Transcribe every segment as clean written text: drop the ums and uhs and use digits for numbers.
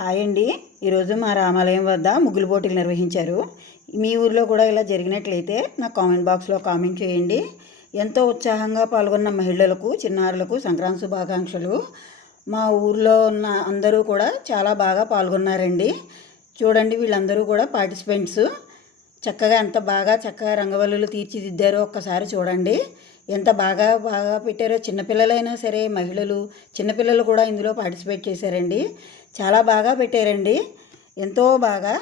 Hi అండి. ఈరోజు మా రామాలయం వద్ద ముగ్గులు పోటీలు నిర్వహించారు. మీ ఊరిలో కూడా ఇలా జరిగినట్లయితే నాకు కామెంట్ బాక్స్లో కామెంట్ చేయండి. ఎంతో ఉత్సాహంగా పాల్గొన్న మహిళలకు, చిన్నారులకు సంక్రాంతి శుభాకాంక్షలు. మా ఊరిలో ఉన్న అందరూ కూడా చాలా బాగా పాల్గొన్నారండి. చూడండి, వీళ్ళందరూ కూడా పార్టిసిపెంట్స్. చక్కగా రంగవల్లులు తీర్చిదిద్దారో ఒక్కసారి చూడండి. ఎంత బాగా పెట్టారో. చిన్నపిల్లలైనా సరే, మహిళలు, చిన్నపిల్లలు కూడా ఇందులో పార్టిసిపేట్ చేశారండి. చాలా బాగా పెట్టారండి, ఎంతో బాగా.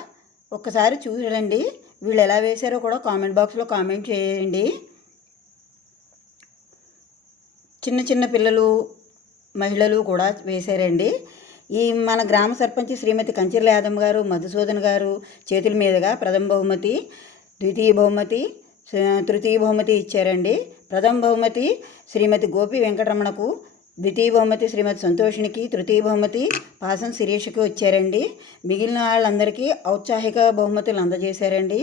ఒక్కసారి చూడండి, వీళ్ళు ఎలా వేశారో కూడా కామెంట్ బాక్స్లో కామెంట్ చేయండి. చిన్న చిన్న పిల్లలు, మహిళలు కూడా వేశారండి. ఈ మన గ్రామ సర్పంచ్ శ్రీమతి కంచెర్ల యాదమ్మ గారు, మధుసూదన్ గారు చేతుల మీదుగా ప్రథమ బహుమతి, ద్వితీయ బహుమతి, తృతీయ బహుమతి ఇచ్చారండి. ప్రథమ బహుమతి శ్రీమతి గోపి వెంకటరమణకు, ద్వితీయ బహుమతి శ్రీమతి సంతోషినికి, తృతీయ బహుమతి పాసం శిరీషకు వచ్చారండి. మిగిలిన వాళ్ళందరికీ ఔత్సాహిక బహుమతులు అందజేశారండి.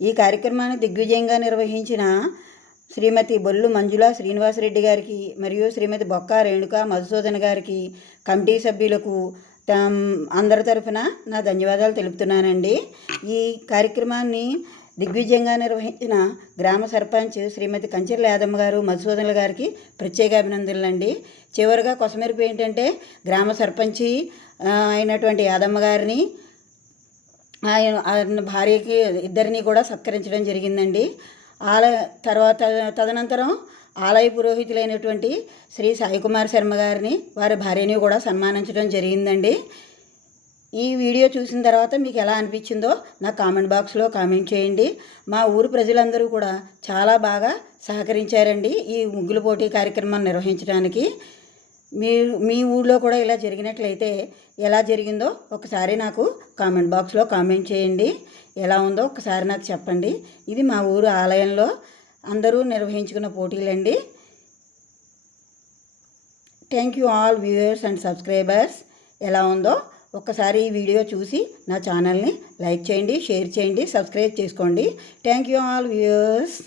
ఈ కార్యక్రమాన్ని దిగ్విజయంగా నిర్వహించిన శ్రీమతి బొల్లు మంజుల శ్రీనివాసరెడ్డి గారికి మరియు శ్రీమతి బొక్క రేణుక మధుసూదన్ గారికి, కమిటీ సభ్యులకు అందరి తరఫున నా ధన్యవాదాలు తెలుపుతున్నానండి. ఈ కార్యక్రమాన్ని దిగ్విజయంగా నిర్వహించిన గ్రామ సర్పంచ్ శ్రీమతి కంచెర్ల యాదమ్మ గారు, మధుసూదన్ల గారికి ప్రత్యేక అభినందనలండి. చివరిగా కొసమెరుపు ఏంటంటే, గ్రామ సర్పంచి అయినటువంటి యాదమ్మ గారిని, ఆయన భార్యకి ఇద్దరిని కూడా సత్కరించడం జరిగిందండి. తదనంతరం ఆలయ పురోహితులైనటువంటి శ్రీ సాయికుమార్ శర్మ గారిని, వారి భార్యని కూడా సన్మానించడం జరిగిందండి. ఈ వీడియో చూసిన తర్వాత మీకు ఎలా అనిపించిందో నాకు కామెంట్ బాక్స్లో కామెంట్ చేయండి. మా ఊరు ప్రజలందరూ కూడా చాలా బాగా సహకరించారండి ఈ ముగ్గుల పోటీ కార్యక్రమాన్ని నిర్వహించడానికి. మీ ఊళ్ళో కూడా ఇలా జరిగినట్లయితే ఎలా జరిగిందో ఒకసారి నాకు కామెంట్ బాక్స్లో కామెంట్ చేయండి. ఎలా ఉందో ఒకసారి నాకు చెప్పండి. ఇది మా ఊరు ఆలయంలో అందరూ నిర్వహించుకున్న పోటీలండి. Thank you all viewers and subscribers. ఎలా ఉందో ఒక్కసారి ఈ వీడియో చూసి నా ఛానల్ని లైక్ చేయండి, షేర్ చేయండి, సబ్స్క్రైబ్ చేసుకోండి. Thank you all viewers.